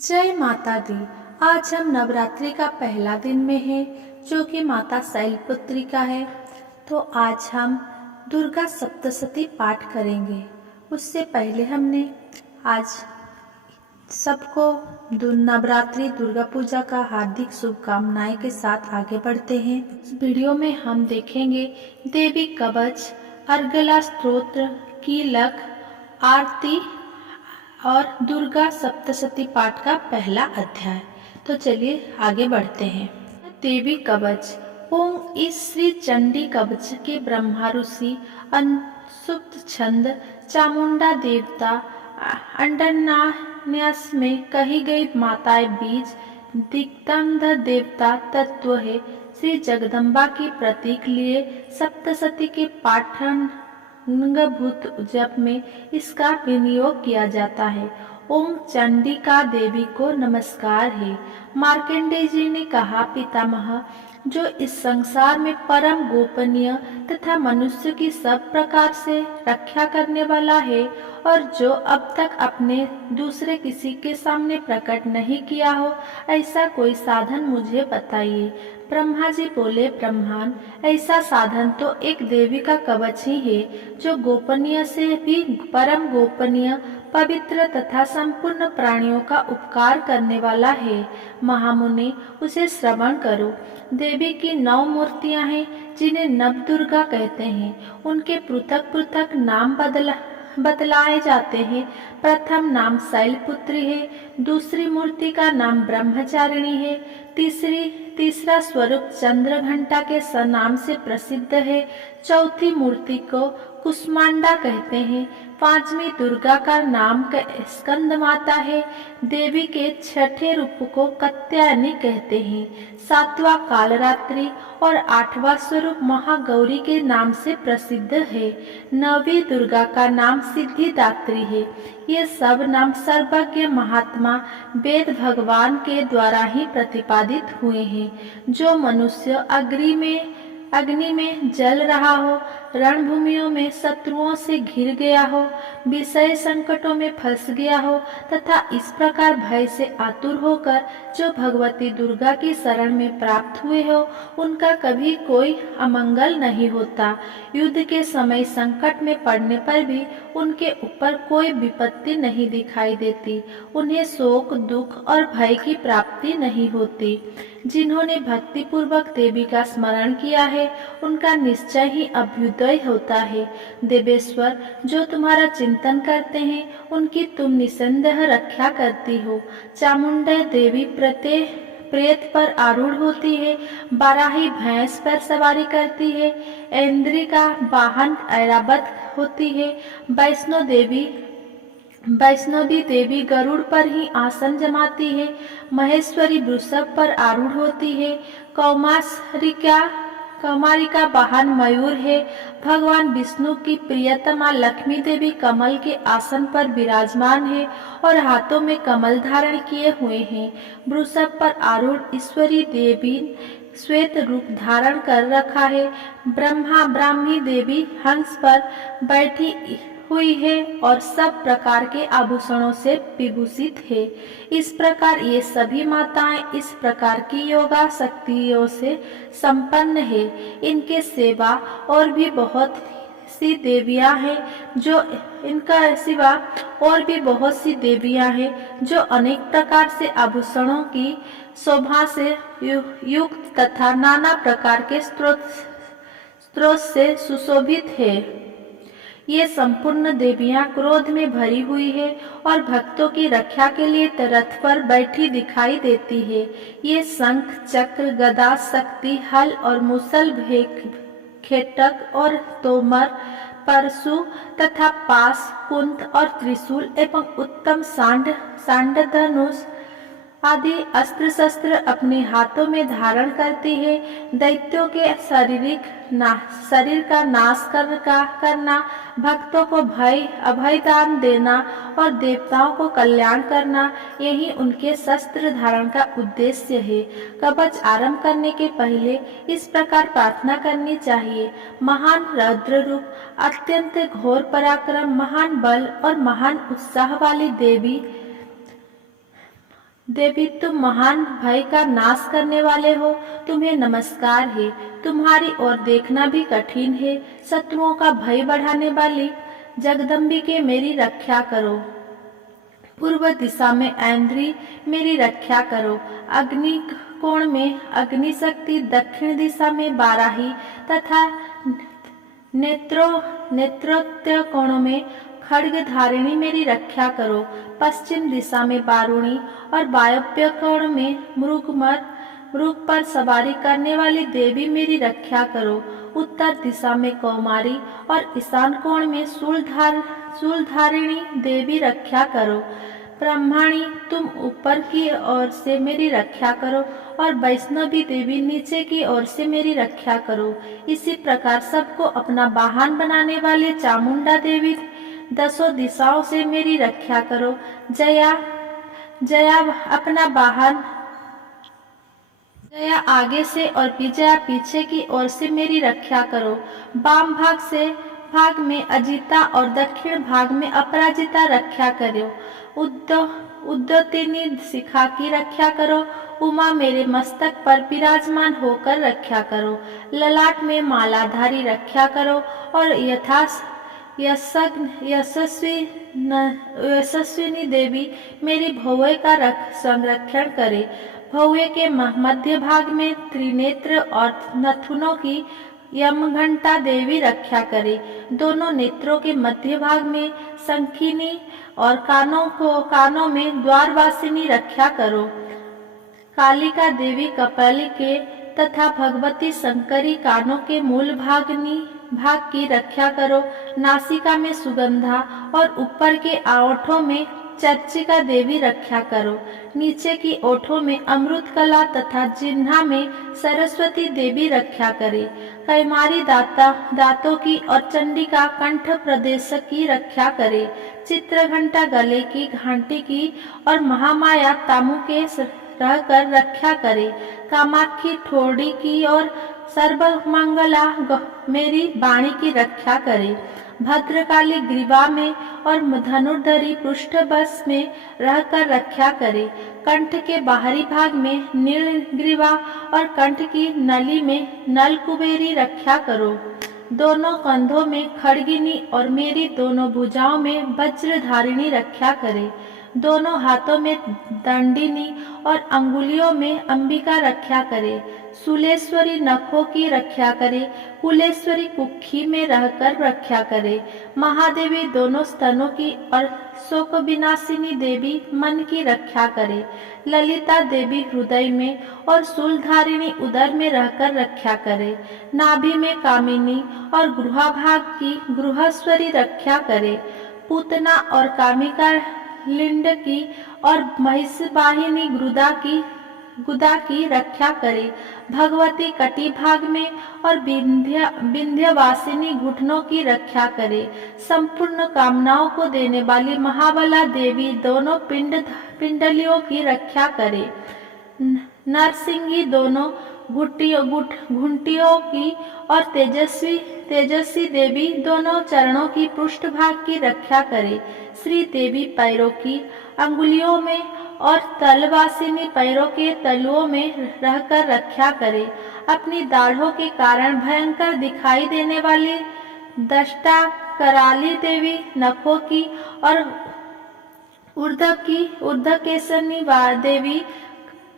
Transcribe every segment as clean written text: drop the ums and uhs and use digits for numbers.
जय माता दी। आज हम नवरात्रि का पहला दिन में हैं, जो कि माता शैलपुत्री का है। तो आज हम दुर्गा सप्तशती पाठ करेंगे। उससे पहले हमने आज सबको नवरात्रि दुर्गा पूजा का हार्दिक शुभकामनाएं के साथ आगे बढ़ते हैं। इस वीडियो में हम देखेंगे देवी कवच, अर्गला स्तोत्र, कीलक, आरती और दुर्गा सप्तशती पाठ का पहला अध्याय। तो चलिए आगे बढ़ते हैं। देवी कवच। ओम इस श्री चंडी कवच के ब्रह्मा ऋषि अनुसुप्त छंद चामुंडा देवता अंडरन्यास में कही गई माताएं बीज दिग्दंध देवता तत्व है। श्री जगदम्बा की प्रतीक लिए सप्तशती के पाठन भूत जप में इसका विनियोग किया जाता है। ओम चंडिका देवी को नमस्कार है। मार्कंडेय जी ने कहा, पितामह जो इस संसार में परम गोपनीय तथा मनुष्य की सब प्रकार से रक्षा करने वाला है और जो अब तक अपने दूसरे किसी के सामने प्रकट नहीं किया हो, ऐसा कोई साधन मुझे बताइए। ब्रह्मा जी बोले, ब्रह्मान ऐसा साधन तो एक देवी का कवच ही है, जो गोपनीय से भी परम गोपनीय, पवित्र तथा संपूर्ण प्राणियों का उपकार करने वाला है। महामुनि उसे श्रवण करो। देवी की 9 मूर्तियां हैं, जिन्हें नवदुर्गा कहते हैं। उनके पृथक पृथक नाम बतलाए जाते हैं। प्रथम नाम शैलपुत्री है, दूसरी मूर्ति का नाम ब्रह्मचारिणी है, तीसरा स्वरूप चंद्रघंटा के नाम से प्रसिद्ध है, चौथी मूर्ति को कुष्मांडा कहते हैं, पांचवी दुर्गा का नाम स्कंद माता है, देवी के छठे रूप को कात्यायनी कहते हैं, सातवां कालरात्रि और आठवां स्वरूप महागौरी के नाम से प्रसिद्ध है, नवीं दुर्गा का नाम सिद्धिदात्री है। ये सब नाम सर्वज्ञ महात्मा वेद भगवान के द्वारा ही प्रतिपादित हुए हैं। जो मनुष्य अग्नि में जल रहा हो, रणभूमियों में शत्रुओं से घिर गया हो, विषय संकटों में फंस गया हो तथा इस प्रकार भय से आतुर होकर जो भगवती दुर्गा की शरण में प्राप्त हुए हो, उनका कभी कोई अमंगल नहीं होता। युद्ध के समय संकट में पड़ने पर भी उनके ऊपर कोई विपत्ति नहीं दिखाई देती। उन्हें शोक, दुख और भय की प्राप्ति नहीं होती। जिन्होंने भक्ति पूर्वक देवी का स्मरण किया है, उनका निश्चय ही अभ्युदय होता है। देवेश्वर जो तुम्हारा चिंतन करते हैं, उनकी तुम निसंदेह रक्षा करती हो। चामुंडा देवी प्रेत पर आरूढ़ होती है, बाराही भैंस पर सवारी करती है, ऐन्द्री का वाहन ऐरावत होती है, वैष्णवी देवी गरुड़ पर ही आसन जमाती है, महेश्वरी वृषभ पर आरूढ़ होती है, कौमारिका वाहन मयूर है, भगवान विष्णु की प्रियतमा लक्ष्मी देवी कमल के आसन पर विराजमान है और हाथों में कमल धारण किए हुए हैं। वृषभ पर आरूढ़ ईश्वरी देवी श्वेत रूप धारण कर रखा है। ब्राह्मी देवी हंस पर बैठी हुई है और सब प्रकार के आभूषणों से विभूषित है। इस प्रकार ये सभी माताएं इस प्रकार की योगा शक्तियों से संपन्न है। इनके सेवा और भी बहुत सी देवियां हैं जो इनका सिवा और भी बहुत सी देवियां हैं जो अनेक प्रकार से आभूषणों की शोभा से युक्त तथा नाना प्रकार के स्त्रोत से सुशोभित है। ये संपूर्ण देवियां क्रोध में भरी हुई है और भक्तों की रक्षा के लिए रथ पर बैठी दिखाई देती है। ये शंख, चक्र, गदा, शक्ति, हल और मुसल, खेटक और तोमर, परशु तथा पास, कुंत और त्रिशूल एवं उत्तम सांड धनुष आदि अस्त्र शस्त्र अपने हाथों में धारण करती है। दैत्यों के शरीर का नाश करना, भक्तों को अभय दान देना और देवताओं को कल्याण करना, यही उनके शस्त्र धारण का उद्देश्य है। कवच आरंभ करने के पहले इस प्रकार प्रार्थना करनी चाहिए। महान रौद्र रूप, अत्यंत घोर पराक्रम, महान बल और महान उत्साह वाली देवी देवी तुम महान भय का नाश करने वाले हो, तुम्हें नमस्कार है। तुम्हारी ओर देखना भी कठिन है। शत्रुओं का भय बढ़ाने वाली जगदम्बिके मेरी रक्षा करो। पूर्व दिशा में ऐन्द्री मेरी रक्षा करो। अग्नि कोण में अग्नि शक्ति, दक्षिण दिशा में बाराही तथा नेत्रोत्य कोण में खड्ग धारिणी मेरी रक्षा करो। पश्चिम दिशा में बारुणी और वायव्य कोण में मृग पर सवारी करने वाली देवी मेरी रक्षा करो। उत्तर दिशा में कौमारी और ईशान कोण में शूलधारिणी देवी रक्षा करो। ब्रह्माणी तुम ऊपर की ओर से मेरी रक्षा करो और वैष्णवी देवी नीचे की ओर से मेरी रक्षा करो। इसी प्रकार सबको अपना वाहन बनाने वाले चामुंडा देवी दसों दिशाओं से मेरी रक्षा करो। जया जया अपना वाहन, जया आगे से और विजया पीछे की ओर से मेरी रक्षा करो। वाम भाग में अजिता और दक्षिण भाग में अपराजिता रक्षा करो। उद्योतिनी शिखा की रक्षा करो। उमा मेरे मस्तक पर विराजमान होकर रक्षा करो। ललाट में मालाधारी रक्षा करो और यशस्विनी देवी मेरी भौवे का संरक्षण करे। भौवे के मध्य भाग में त्रिनेत्र और नथुनों की यमघंटा देवी रक्षा करे। दोनों नेत्रों के मध्य भाग में शंखिनी और कानों में द्वारवासिनी रक्षा करो। कालिका देवी कपाली के तथा भगवती शंकरी कानों के मूल भाग की रक्षा करो। नासिका में सुगंधा और ऊपर के ओठों में चर्चिका देवी रक्षा करो। नीचे की ओठों में अमृत कला तथा जिह्वा में सरस्वती देवी रक्षा करे। कैमारी दांतों की और चंडिका कंठ प्रदेश की रक्षा करे। चित्रघंटा गले की घंटी की और महामाया तामू के रहकर रक्षा करे। कामाक्षी ठोड़ी की और सर्वमंगला मेरी वाणी की रक्षा करे। भद्रकाली ग्रीवा में और धनुर्धरी पृष्ठवश में रहकर रक्षा करे। कंठ के बाहरी भाग में नीलग्रीवा और कंठ की नली में नलकुबेरी रक्षा करो। दोनों कंधों में खड्गिनी और मेरी दोनों भुजाओं में वज्रधारिणी रक्षा करे। दोनों हाथों में दंडिनी और अंगुलियों में अंबिका रक्षा करे। शूलेश्वरी नखों की रक्षा करे। कुलेश्वरी कुक्षी में रहकर रक्षा करे। महादेवी दोनों स्तनों की और शोक विनाशिनी देवी मन की रक्षा करे। ललिता देवी हृदय में और शूलधारिणी उदर में रहकर रक्षा करे। नाभि में कामिनी और गृहाभाग की गृहस्वरी रक्षा करे। पूतना और कामिका लिंड की और महिषवाहिनी गुदा की रक्षा करे। भगवती कटी भाग में और विंध्यवासिनी घुटनों की रक्षा करे। संपूर्ण कामनाओं को देने वाली महाबला देवी दोनों पिंडलियों की रक्षा करे। नरसिंगी दोनों घुंटियों की और तेजस्वी देवी दोनों चरणों की पृष्ठभाग की रक्षा करे। श्री देवी पैरों की अंगुलियों में और तलवासिनी पैरों के तलुओं में रहकर रक्षा करे। अपनी दाढ़ों के कारण भयंकर दिखाई देने वाली दष्टा कराली देवी नखों की और ऊर्ध्वकेशनी देवी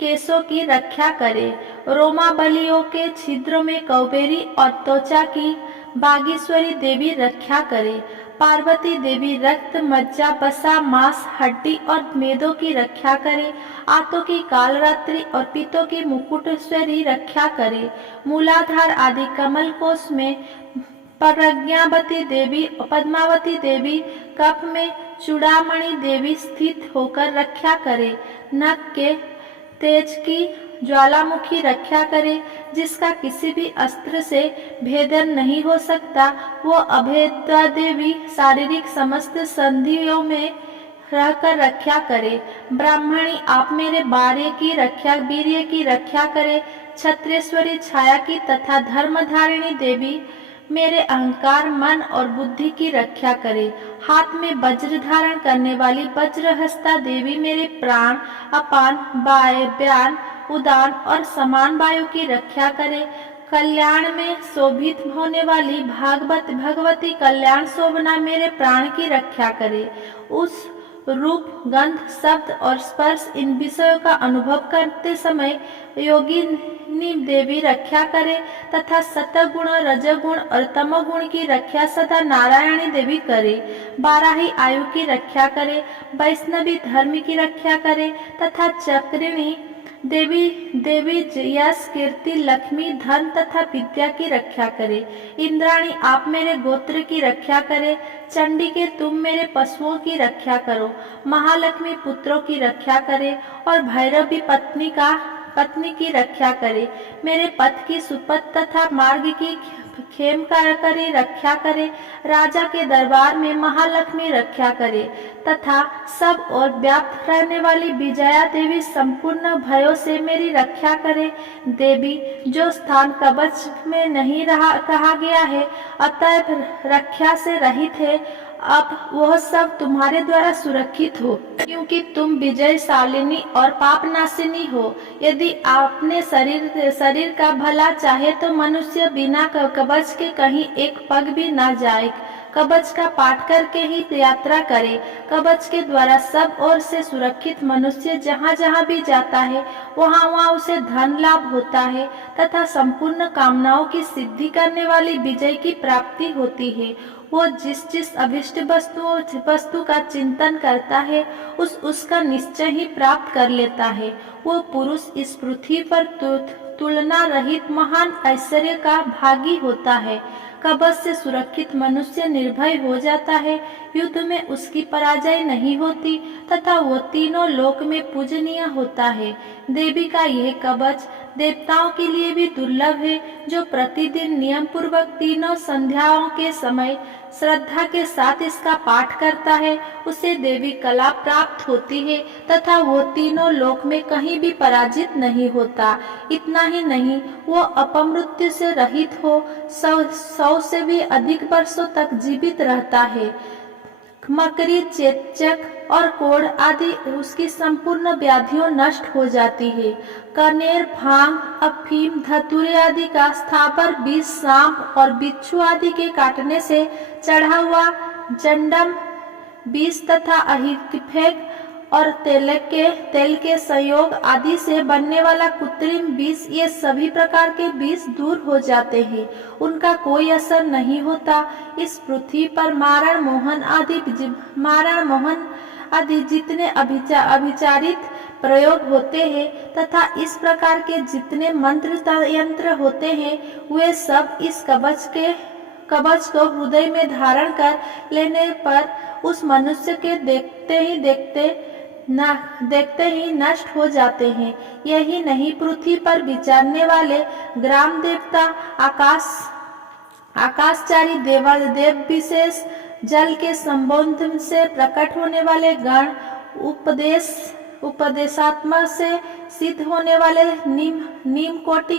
केशों की रक्षा करे। रोमाबलियों के छिद्रों में कौबेरी और त्वचा की बागेश्वरी देवी रक्षा करे। पार्वती देवी रक्त, मज्जा, वसा, मांस, हड्डी और मेदों की रक्षा करे। आंतों की कालरात्रि और पित्तों की मुकुटेश्वरी रक्षा करे। मूलाधार आदि कमल कोश में प्रज्ञावती देवी, पद्मावती देवी कफ में चूड़ामणि देवी स्थित होकर रक्षा करे। नख के तेज की ज्वालामुखी रक्षा करे। जिसका किसी भी अस्त्र से भेदन नहीं हो सकता, वो अभेद्या देवी शारीरिक समस्त संधियों में रहकर रक्षा करे। ब्राह्मणी आप मेरे वीर्य की रक्षा करे। छत्रेश्वरी छाया की तथा धर्मधारिणी देवी मेरे अहंकार, मन और बुद्धि की रक्षा करे। हाथ में वज्र धारण करने वाली वज्रहस्ता देवी मेरे प्राण, अपान, व्यान, उदान और समान वायु की रक्षा करे। कल्याण में शोभित होने वाली भगवती कल्याण शोभना मेरे प्राण की रक्षा करे। उस रूप, गंध, शब्द और स्पर्श, इन विषयों का अनुभव करते समय योगिनी देवी रक्षा करे तथा सतगुण, रजगुण और तमोगुण की रक्षा सदा नारायणी देवी करे। बाराही आयु की रक्षा करे, वैष्णवी धर्म की रक्षा करे तथा चक्रिणी देवी यश, कीर्ति, लक्ष्मी, धन तथा विद्या की रक्षा करे। इंद्राणी आप मेरे गोत्र की रक्षा करे। चंडिके तुम मेरे पशुओं की रक्षा करो। महालक्ष्मी पुत्रों की रक्षा करे और भैरवी पत्नी की रक्षा करे। मेरे पथ की सुपथ तथा मार्ग की खेम करे रक्षा करे। राजा के दरबार में महालक्ष्मी रक्षा करे तथा सब और व्याप्त रहने वाली विजया देवी संपूर्ण भयों से मेरी रक्षा करे। देवी, जो स्थान कवच में नहीं कहा गया है, अतएव रक्षा से रहित है, अब वह सब तुम्हारे द्वारा सुरक्षित हो, क्योंकि तुम विजयशालिनी और पापनाशिनी हो। यदि आपने शरीर का भला चाहे तो मनुष्य बिना कवच के कहीं एक पग भी न जाए। कवच का पाठ करके ही यात्रा करे। कवच के द्वारा सब ओर से सुरक्षित मनुष्य जहाँ जहाँ भी जाता है, वहाँ वहाँ उसे धन लाभ होता है तथा संपूर्ण कामनाओं की सिद्धि करने वाली विजय की प्राप्ति होती है। वो जिस अभिष्ट वस्तु का चिंतन करता है, उसका निश्चय ही प्राप्त कर लेता है। वो पुरुष इस पृथ्वी पर तुलना रहित महान ऐश्वर्य का भागी होता है। कवच से सुरक्षित मनुष्य निर्भय हो जाता है। युद्ध में उसकी पराजय नहीं होती तथा वो तीनों लोक में पूजनीय होता है। देवी का यह कवच देवताओं के लिए भी दुर्लभ है। जो प्रतिदिन नियम पूर्वक तीनों संध्याओं के समय श्रद्धा के साथ इसका पाठ करता है, उसे देवी कला प्राप्त होती है तथा वो तीनों लोक में कहीं भी पराजित नहीं होता। इतना ही नहीं, वो अपमृत्यु से रहित हो 100 से भी अधिक वर्षों तक जीवित रहता है। मकरी, चेचक और कोढ़ आदि उसकी संपूर्ण व्याधियों नष्ट हो जाती है। कनेर, भांग, अफीम, धतूरे आदि का स्थावर विष, सांप और बिच्छू आदि के काटने से चढ़ा हुआ जंडम विष तथा अहिफेग और तेल के संयोग आदि से बनने वाला कृत्रिम विष, ये सभी प्रकार के विष दूर हो जाते हैं, उनका कोई असर नहीं होता। इस पृथ्वी पर मारण मोहन आदि जितने अभिचारित प्रयोग होते हैं तथा इस प्रकार के जितने मंत्र यंत्र होते हैं, वे सब इस कवच को हृदय में धारण कर लेने पर उस मनुष्य के देखते ही नष्ट हो जाते हैं। यही नहीं, पृथ्वी पर विचरने वाले ग्राम देवता, आकाशचारी देव विशेष, जल के संबंध से प्रकट होने वाले गण, उपदेशात्मक से सिद्ध होने वाले निम्न कोटि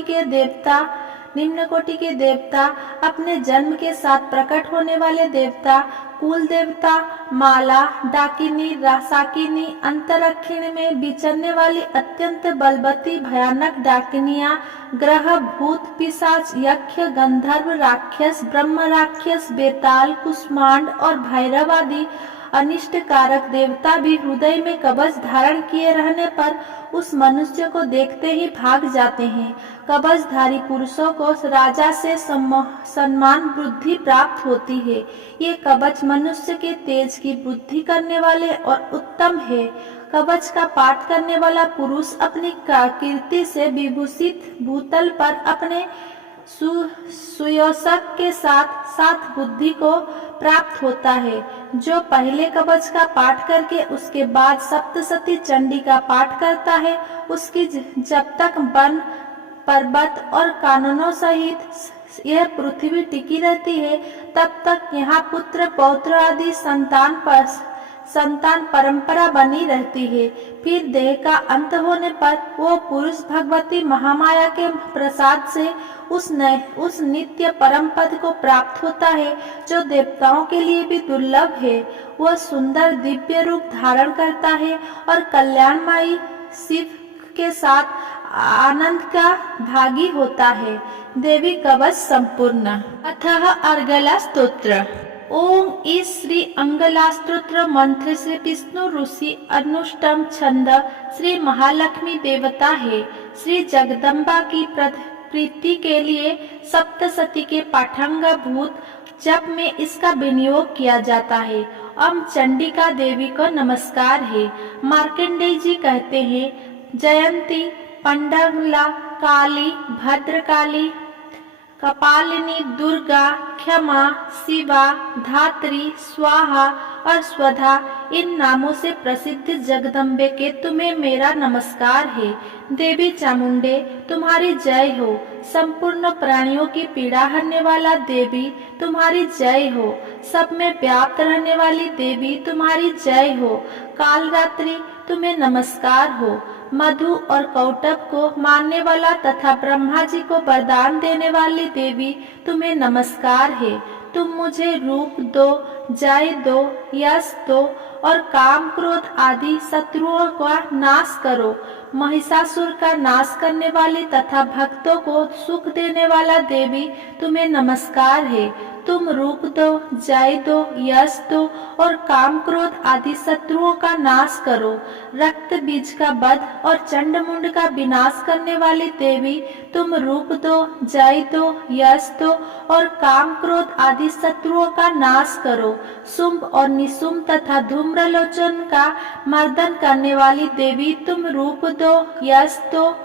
के देवता, अपने जन्म के साथ प्रकट होने वाले देवता, कुल देवता, माला, डाकिनी, साकिनी, अंतरिक्ष में विचरने वाली अत्यंत बलवती भयानक डाकिनियां, ग्रह, भूत, पिशाच, यक्ष, गंधर्व, राक्षस, ब्रह्म राक्षस, बेताल, कुष्मांड और भैरव आदि अनिष्ट कारक देवता भी हृदय में कवच धारण किए रहने पर उस मनुष्य को देखते ही भाग जाते हैं। कवचधारी पुरुषों को राजा से सम्मान वृद्धि प्राप्त होती है। ये कवच मनुष्य के तेज की वृद्धि करने वाले और उत्तम है। कवच का पाठ करने वाला पुरुष अपनी कीर्ति से विभूषित भूतल पर अपने सुयोषक के साथ साथ बुद्धि को प्राप्त होता है। जो पहले कवच का पाठ करके उसके बाद सप्तशती चंडी का पाठ करता है, उसकी जब तक वन, पर्वत और कानूनों सहित यह पृथ्वी टिकी रहती है, तब तक यहाँ पुत्र, पौत्र आदि संतान पर संतान परंपरा बनी रहती है। फिर देह का अंत होने पर वो पुरुष भगवती महामाया के प्रसाद से उस नित्य परम पद को प्राप्त होता है जो देवताओं के लिए भी दुर्लभ है। वह सुंदर दिव्य रूप धारण करता है और कल्याणमयी शिव के साथ आनंद का भागी होता है। देवी कवच संपूर्ण। अतः अर्गला स्तोत्र। ओम इस श्री अंगला स्तोत्र मंत्र से विष्णु ऋषि अनुष्टम छंद श्री महालक्ष्मी देवता है। श्री जगदम्बा की प्रीति के लिए सप्तशती के पाठांग भूत जप में इसका विनियोग किया जाता है। चंडिका देवी को नमस्कार है। मार्कंडेय जी कहते हैं, जयंती, पंडंगला, काली, भद्रकाली, कपालिनी, दुर्गा, क्षमा, शिवा, धात्री, स्वाहा और स्वधा इन नामों से प्रसिद्ध जगदम्बे के तुम्हें मेरा नमस्कार है। देवी चामुंडे तुम्हारी जय हो। संपूर्ण प्राणियों की पीड़ा हरने वाला देवी तुम्हारी जय हो। सब में व्याप्त रहने वाली देवी तुम्हारी जय हो। कालरात्रि तुम्हें नमस्कार हो। मधु और कौटब को मानने वाला तथा ब्रह्मा जी को वरदान देने वाली देवी तुम्हें नमस्कार है। तुम मुझे रूप दो, जय दो, यश दो और काम क्रोध आदि शत्रुओं का नाश करो। महिषासुर का नाश करने वाली तथा भक्तों को सुख देने वाला देवी तुम्हें नमस्कार है। तुम रूप दो, जय दो, यश दो और काम क्रोध आदि शत्रुओं का नाश करो। रक्त बीज का वध और चंड मुंड का विनाश करने वाली देवी तुम रूप दो, जय दो, यश दो और काम क्रोध आदि शत्रुओं का नाश करो। शुंभ और निशुंभ तथा धूम्रलोचन का मर्दन करने वाली देवी तुम रूप दो, यश दो,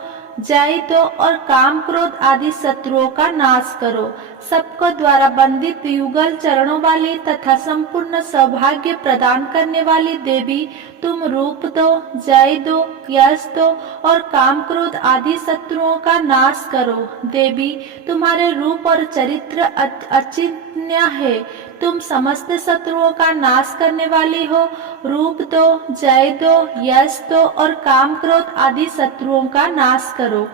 जय दो और काम क्रोध आदि शत्रुओं का नाश करो। सबको द्वारा बंदित युगल चरणों वाली तथा संपूर्ण सौभाग्य प्रदान करने वाली देवी तुम रूप दो, जय दो, यश दो और काम क्रोध आदि शत्रुओं का नाश करो। देवी तुम्हारे रूप और चरित्र अचिन्त्य है। तुम समस्त शत्रुओं का नाश करने वाली हो। रूप दो, जय दो, यश दो और काम क्रोध आदि शत्रुओं का नाश करो।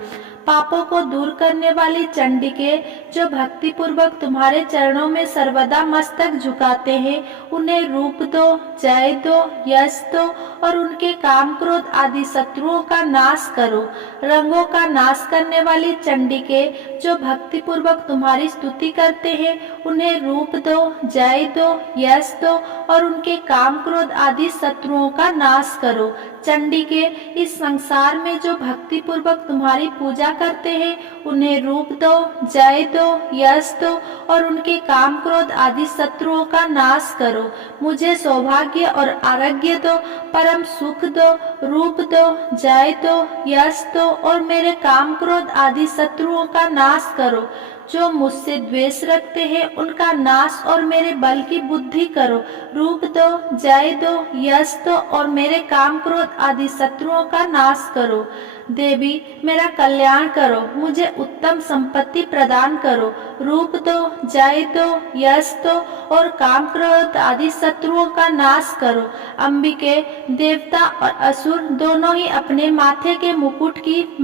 पापों को दूर करने वाली चंडिके जो भक्ति पूर्वक तुम्हारे चरणों में सर्वदा मस्तक झुकाते हैं, उन्हें रूप दो, जय दो, यश दो और उनके काम क्रोध आदि शत्रुओं का नाश करो। रंगों का नाश करने वाली चंडिके जो भक्ति पूर्वक तुम्हारी स्तुति करते हैं, उन्हें रूप दो, जय दो, यश दो और उनके काम क्रोध आदि शत्रुओं का नाश करो। चंडिके इस संसार में जो भक्ति पूर्वक तुम्हारी पूजा करते हैं, उन्हें रूप दो, जय दो, यश दो और उनके काम क्रोध आदि शत्रुओं का नाश करो। मुझे सौभाग्य और आरोग्य दो, परम सुख दो। रूप दो, जय दो, यश दो और मेरे काम क्रोध आदि शत्रुओं का नाश करो। जो मुझसे द्वेष रखते हैं, उनका नाश और मेरे बल की बुद्धि करो। रूप दो, जय दो, यश दो और मेरे काम क्रोध आदि शत्रुओं का नाश करो। देवी मेरा कल्याण करो, मुझे उत्तम संपत्ति प्रदान करो। रूप दो, जय दो, यश दो और काम क्रोध आदि शत्रुओं का नाश करो। अंबिके, देवता और असुर दोनों ही अपने माथे के मुकुट की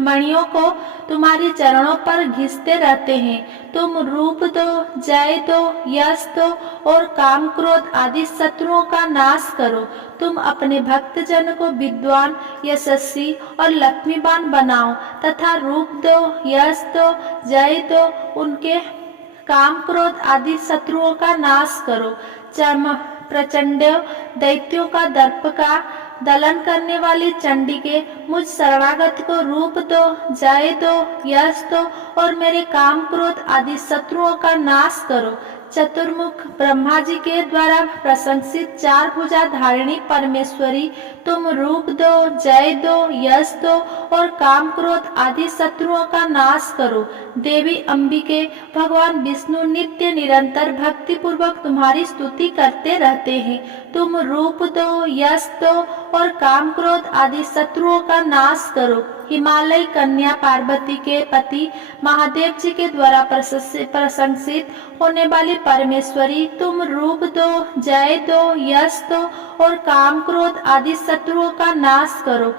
मणियों को तुम्हारी चरणों पर घिसते रहते हैं। तुम रूप दो, जय दो, यश दो और काम क्रोध आदि शत्रुओं का नाश करो। तुम अपने भक्त जन को विद्वान, यशस्वी और लक्ष्मीवान बनाओ तथा रूप दो, यश दो, जय दो, उनके काम क्रोध आदि शत्रुओं का नाश करो। प्रचंड दैत्यों का दर्प का दलन करने वाली चंडिके मुझ शरणागत को रूप दो, जय दो, यश दो और मेरे काम क्रोध आदि शत्रुओं का नाश करो। चतुर्मुख ब्रह्मा जी के द्वारा प्रशंसित चार भुजा धारिणी परमेश्वरी, तुम रूप दो, जय दो, यश दो और काम क्रोध आदि शत्रुओं का नाश करो। देवी अंबिके, भगवान विष्णु नित्य निरंतर भक्ति पूर्वक तुम्हारी स्तुति करते रहते हैं। तुम रूप दो, यश दो और काम क्रोध आदि शत्रुओं का नाश करो। हिमालय कन्या पार्वती के पति महादेव जी के द्वारा प्रशंसित होने वाली परमेश्वरी, तुम रूप दो, जय दो, यश दो और काम क्रोध आदि शत्रुओं का नाश करो।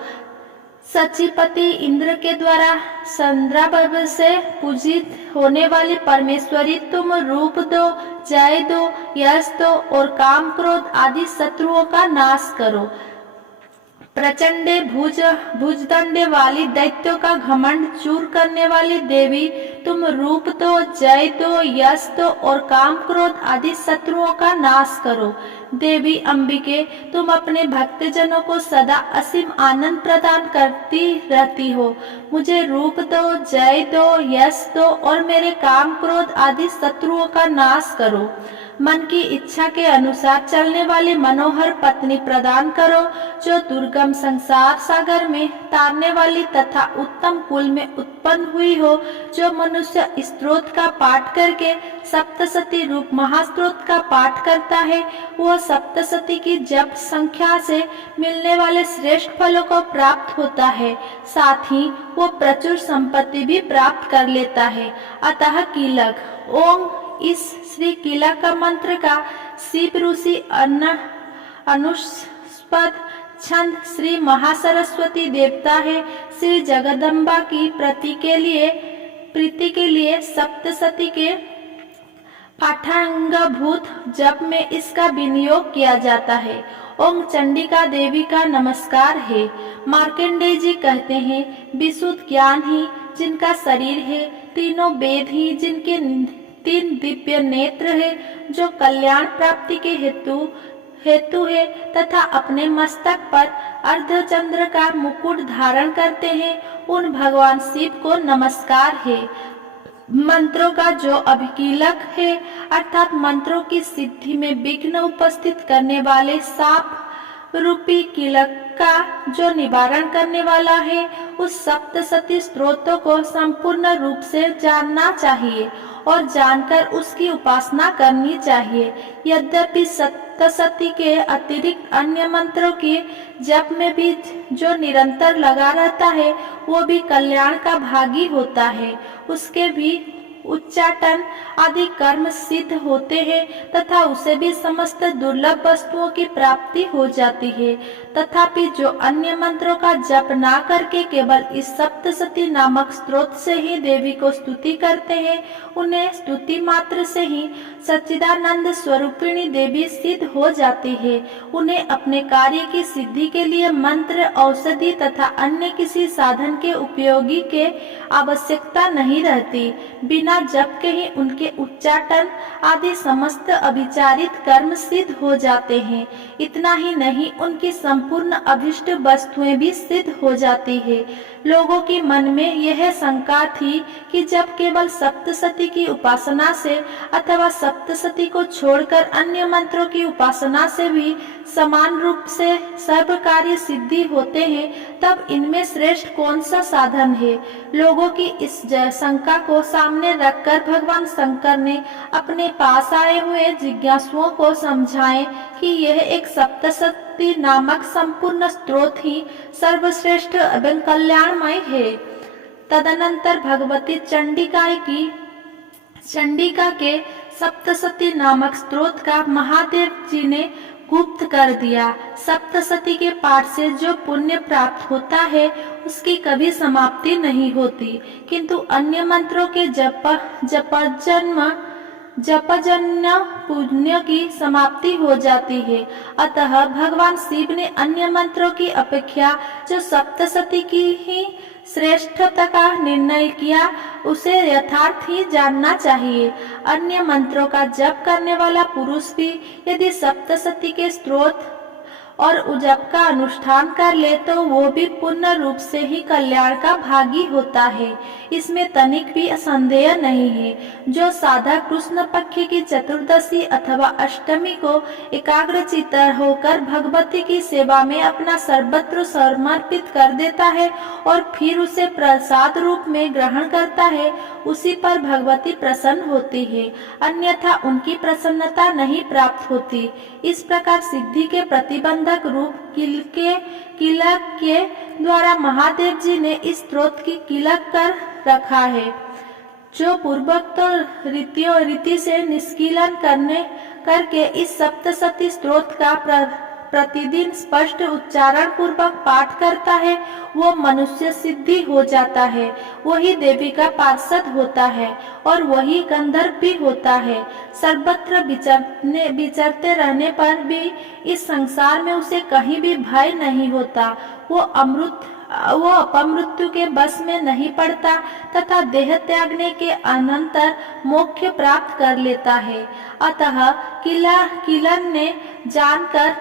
सचिपति इंद्र के द्वारा संद्राभव से पूजित होने वाली परमेश्वरी, तुम रूप दो, जय दो, यश दो और काम क्रोध आदि शत्रुओं का नाश करो। प्रचंडे भुजदंडे वाली, दैत्यों का घमंड चूर करने वाली देवी, तुम रूप दो, जय दो, यश दो और काम क्रोध आदि शत्रुओं का नाश करो। देवी अंबिके, तुम अपने भक्तजनों को सदा असीम आनंद प्रदान करती रहती हो। मुझे रूप दो, जय दो, यश दो और मेरे काम क्रोध आदि शत्रुओं का नाश करो। मन की इच्छा के अनुसार चलने वाली मनोहर पत्नी प्रदान करो, जो दुर्गम संसार सागर में तारने वाली तथा उत्तम कुल में उत्पन्न हुई हो, जो मनुष्य स्त्रोत का पाठ करके सप्तशती रूप महास्त्रोत का पाठ करता है, वह सप्तशती की जप संख्या से मिलने वाले श्रेष्ठ फलों को प्राप्त होता है, साथ ही वो प्रचुर संपत्ति भी प्राप्त कर लेता है। अतः कीलक, ओम इस श्री कीलक का मंत्र का शिव ऋषि अनुष्पद छंद श्री महासरस्वती देवता है। श्री जगदम्बा की प्रीति के लिए सप्तशती के पाठांगभूत जप में इसका विनियोग किया जाता है। ओम चंडिका देवी का नमस्कार है। मार्कंडेय जी कहते हैं, विशुद्ध ज्ञान ही जिनका शरीर है, तीनों वेद ही जिनके 3 दिव्य नेत्र है, जो कल्याण प्राप्ति के हेतु है तथा अपने मस्तक पर अर्धचंद्र का मुकुट धारण करते हैं, उन भगवान शिव को नमस्कार है। मंत्रों का जो अभिकीलक है, अर्थात मंत्रों की सिद्धि में विघ्न उपस्थित करने वाले साप रूपी कीलक का जो निवारण करने वाला है, उस सप्तशती स्तोत्रों को संपूर्ण रूप से जानना चाहिए और जानकर उसकी उपासना करनी चाहिए। यद्यपि सप्तशती के अतिरिक्त अन्य मंत्रों की जप में भी जो निरंतर लगा रहता है, वो भी कल्याण का भागी होता है। उसके भी उच्चाटन आदि कर्म सिद्ध होते हैं तथा उसे भी समस्त दुर्लभ वस्तुओं की प्राप्ति हो जाती है। तथापि जो अन्य मंत्रों का जप ना करके केवल इस सप्तशती नामक स्तोत्र से ही देवी को स्तुति करते हैं, उन्हें स्तुति मात्र से ही सच्चिदानंद स्वरूपिणी देवी सिद्ध हो जाती है। उन्हें अपने कार्य की सिद्धि के लिए मंत्र, औषधि तथा अन्य किसी साधन के उपयोगी के आवश्यकता नहीं रहती। बिना जप के ही उनके उच्चाटन आदि समस्त अभिचारित कर्म सिद्ध हो जाते हैं। इतना ही नहीं, उनकी संपूर्ण अभिष्ट वस्तुएं भी सिद्ध हो जाती है। लोगों के मन में यह शंका थी कि जब केवल सप्तशती की उपासना से अथवा सप्तशती को छोड़कर अन्य मंत्रों की उपासना से भी समान रूप से सर्व कार्य सिद्धि होते हैं, तब इनमें श्रेष्ठ कौन सा साधन है। लोगों की इस शंका को सामने रखकर भगवान शंकर ने अपने पास आए हुए जिज्ञासुओं को समझाएं कि यह एक सप्तशती नामक संपूर्ण स्त्रोत ही सर्वश्रेष्ठ एवं कल्याणमय है। तदनंतर भगवती चंडिका के सप्तशती नामक स्त्रोत का महादेव जी ने गुप्त कर दिया। सप्तशती के पाठ से जो पुण्य प्राप्त होता है, उसकी कभी समाप्ति नहीं होती, किंतु अन्य मंत्रों के जपजन्य पुण्य की समाप्ति हो जाती है। अतः भगवान शिव ने अन्य मंत्रों की अपेक्षा जो सप्तशती की ही श्रेष्ठता का निर्णय किया, उसे यथार्थ ही जानना चाहिए। अन्य मंत्रों का जप करने वाला पुरुष भी यदि सप्तशती के स्तोत्र और जप का अनुष्ठान कर ले तो वो भी पूर्ण रूप से ही कल्याण का भागी होता है। इसमें तनिक भी संदेह नहीं है। जो साधक कृष्ण पक्ष की चतुर्दशी अथवा अष्टमी को एकाग्रचित्त होकर भगवती की सेवा में अपना सर्वत्र समर्पित कर देता है और फिर उसे प्रसाद रूप में ग्रहण करता है, उसी पर भगवती प्रसन्न होती है, अन्यथा उनकी प्रसन्नता नहीं प्राप्त होती। इस प्रकार सिद्धि के प्रतिबंधक रूप किलक के द्वारा महादेव जी ने इस स्त्रोत की किलक कर रखा है, जो पूर्वोक्त रीति से निष्कीलन करके इस सप्तशती स्त्रोत का प्रतिदिन स्पष्ट उच्चारण पूर्वक पाठ करता है, वो मनुष्य सिद्धि हो जाता है, वही देवी का पार्षद होता है और वही गंधर्व भी होता है। सर्वत्र विचरते रहने पर भी इस संसार में उसे कहीं भी भय नहीं होता। वो अपमृत्यु के बस में नहीं पड़ता तथा देह त्यागने के अनंतर मोक्ष प्राप्त कर लेता है। अतः किलन ने जानकर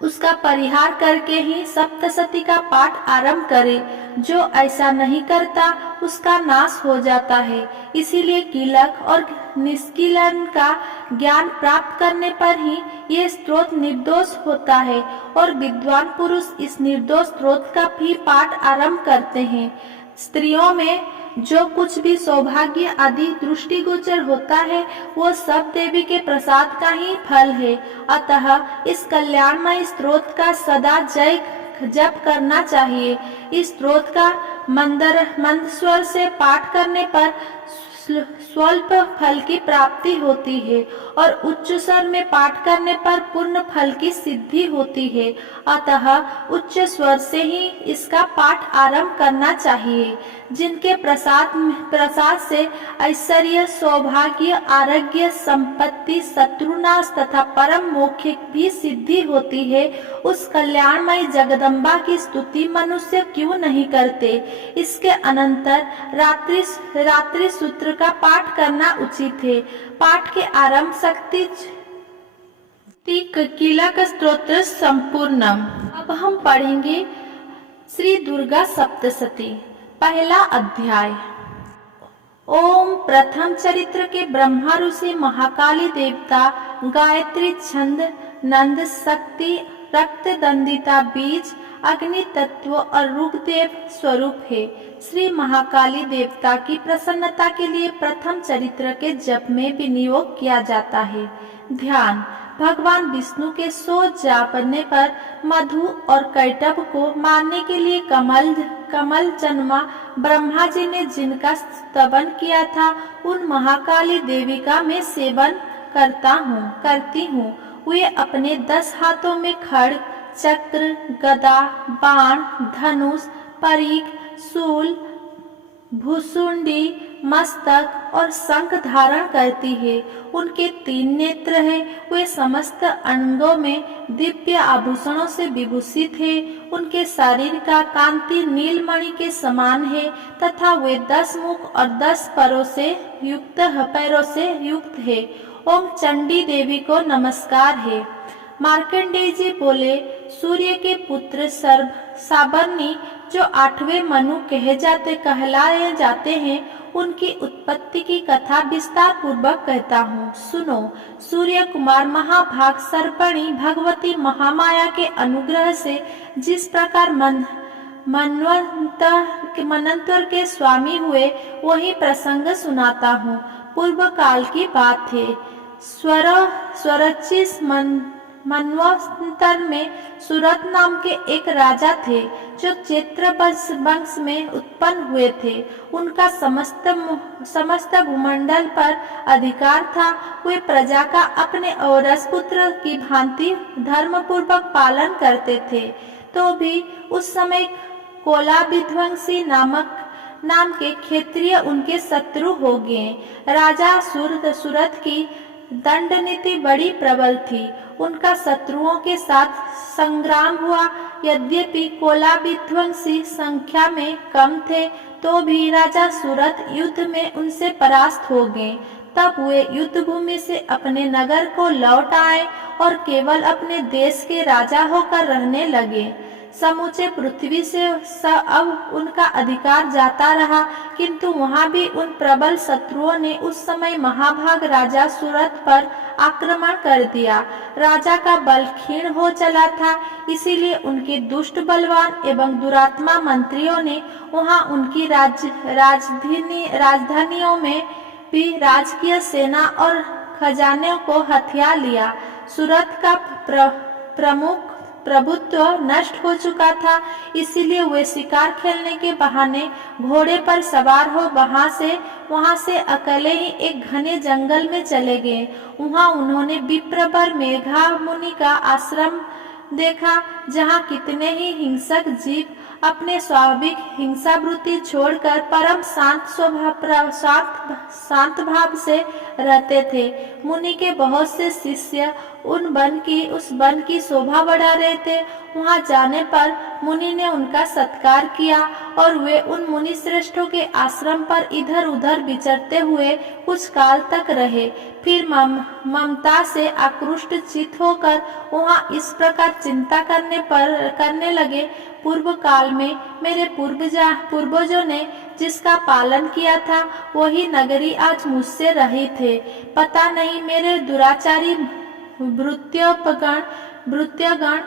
उसका परिहार करके ही सप्तशती का पाठ आरंभ करे। जो ऐसा नहीं करता उसका नाश हो जाता है। इसीलिए किलक और निष्किलन का ज्ञान प्राप्त करने पर ही ये स्तोत्र निर्दोष होता है और विद्वान पुरुष इस निर्दोष स्तोत्र का भी पाठ आरंभ करते हैं। स्त्रियों में जो कुछ भी सौभाग्य आदि दृष्टिगोचर होता है वो सब देवी के प्रसाद का ही फल है। अतः इस कल्याणमय स्तोत्र का सदा जय जप करना चाहिए। इस स्तोत्र का मंद स्वर से पाठ करने पर स्वल्प फल की प्राप्ति होती है और उच्च स्वर में पाठ करने पर पूर्ण फल की सिद्धि होती है। अतः उच्च स्वर से ही इसका पाठ आरंभ करना चाहिए। जिनके प्रसाद से ऐश्वर्य, सौभाग्य, आरोग्य, संपत्ति, शत्रुनाश तथा परम मोक्ष भी सिद्धि होती है, उस कल्याणमयी जगदम्बा की स्तुति मनुष्य क्यों नहीं करते। इसके अनंतर रात्रि सूत्र का पाठ करना उचित है। पाठ के आरंभ शक्ति किलक स्तोत्र संपूर्णम। अब हम पढ़ेंगे श्री दुर्गा सप्तशती। पहला अध्याय। ओम प्रथम चरित्र के ब्रह्मा ऋषि महाकाली देवता गायत्री छंद नंद शक्ति रक्त दंडिता बीज अग्नि तत्व और रुद्रदेव स्वरूप है। श्री महाकाली देवता की प्रसन्नता के लिए प्रथम चरित्र के जप में विनियोग किया जाता है। ध्यान। भगवान विष्णु के 100 जापने पर मधु और कैटभ को मारने के लिए कमल जन्मा ब्रह्मा जी ने जिनका स्तवन किया था, उन महाकाली देवी का मैं सेवन करती हूँ। वे अपने 10 हाथों में खड्ग, चक्र, गदा, बाण, धनुष, परीख, शूल, भुसुंडी, मस्तक और शंख धारण करती है। उनके 3 नेत्र हैं। वे समस्त अंगों में दिव्य आभूषणों से विभूषित है। उनके शरीर का कांति नीलमणि के समान है तथा वे 10 मुख और 10 पैरों से युक्त है। ओम चंडी देवी को नमस्कार है। मार्कंडेय जी बोले, सूर्य के पुत्र साबर्णी जो 8वें मनु कहलाए जाते हैं, उनकी उत्पत्ति की कथा विस्तार पूर्वक कहता हूँ, सुनो। सूर्य कुमार महाभाग सर्पणी भगवती महामाया के अनुग्रह से जिस प्रकार मनंतर के स्वामी हुए, वही प्रसंग सुनाता हूँ। पूर्व काल की बात है। स्वरचिस मनवंतर में सूरत नाम के एक राजा थे, जो चैत्र वंश में उत्पन्न हुए थे। उनका समस्त भूमंडल पर अधिकार था। वे प्रजा का अपने औरस पुत्र की भांति धर्म पूर्वक पालन करते थे। तो भी उस समय कोला विध्वंसी नाम के क्षत्रिय उनके शत्रु हो गए। राजा सूरत की दंड नीति बड़ी प्रबल थी। उनका शत्रुओं के साथ संग्राम हुआ। यद्यपि कोला विध्वंसी संख्या में कम थे, तो भी राजा सूरत युद्ध में उनसे परास्त हो गए। तब वे युद्ध भूमि से अपने नगर को लौट आए और केवल अपने देश के राजा होकर रहने लगे। समूचे पृथ्वी से अब उनका अधिकार जाता रहा, किंतु वहां भी उन प्रबल शत्रुओं ने उस समय महाभाग राजा सूरत पर आक्रमण कर दिया। राजा का बल क्षीण हो चला था, इसीलिए उनके दुष्ट बलवान एवं दुरात्मा मंत्रियों ने वहां उनकी राजधानियों में भी राजकीय सेना और खजाने को हथिया लिया। सूरत का प्रमुख प्रभुत्व नष्ट हो चुका था, इसीलिए वे शिकार खेलने के बहाने घोड़े पर सवार हो वहां से अकेले ही एक घने जंगल में चले गए। वहां उन्होंने विप्रवर मेघा मुनि का आश्रम देखा, जहां कितने ही हिंसक जीव अपने स्वाभाविक हिंसावृत्ति छोड़कर परम शांत भाव से रहते थे। मुनि के बहुत से शिष्य उस वन की शोभा बढ़ा रहे थे। वहां जाने पर मुनि ने उनका सत्कार किया और वे उन मुनि श्रेष्ठों के आश्रम पर इधर उधर विचरते हुए कुछ काल तक रहे। फिर ममता से आकृष्ट चित होकर वहां इस प्रकार चिंता करने लगे, पूर्व काल में मेरे पूर्वजों ने जिसका पालन किया था वही नगरी आज मुझसे रहित है। पता नहीं मेरे दुराचारी भृत्यगण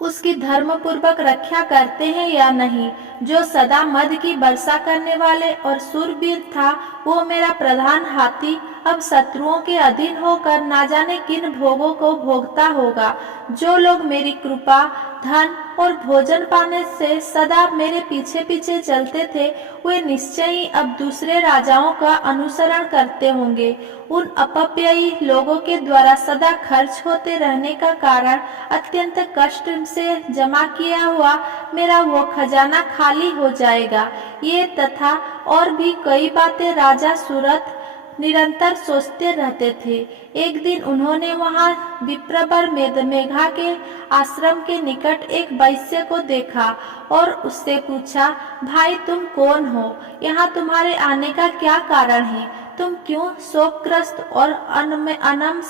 उसकी धर्म पूर्वक रक्षा करते हैं या नहीं। जो सदा मद की वर्षा करने वाले और शूरवीर था, वो मेरा प्रधान हाथी अब शत्रुओं के अधीन होकर ना जाने किन भोगों को भोगता होगा। जो लोग मेरी कृपा, धन और भोजन पाने से सदा मेरे पीछे पीछे चलते थे, वे निश्चय ही अब दूसरे राजाओं का अनुसरण करते होंगे। उन अपव्ययी लोगों के द्वारा सदा खर्च होते रहने का कारण अत्यंत कष्ट से जमा किया हुआ मेरा वो खजाना खाली हो जाएगा। ये तथा और भी कई बातें राजा सूरत निरंतर सोचते रहते थे। एक दिन उन्होंने वहां विप्रवर मेघा के आश्रम के निकट एक वैश्य को देखा और उससे पूछा, भाई तुम कौन हो? यहाँ तुम्हारे आने का क्या कारण है? तुम क्यों शोकग्रस्त और अनम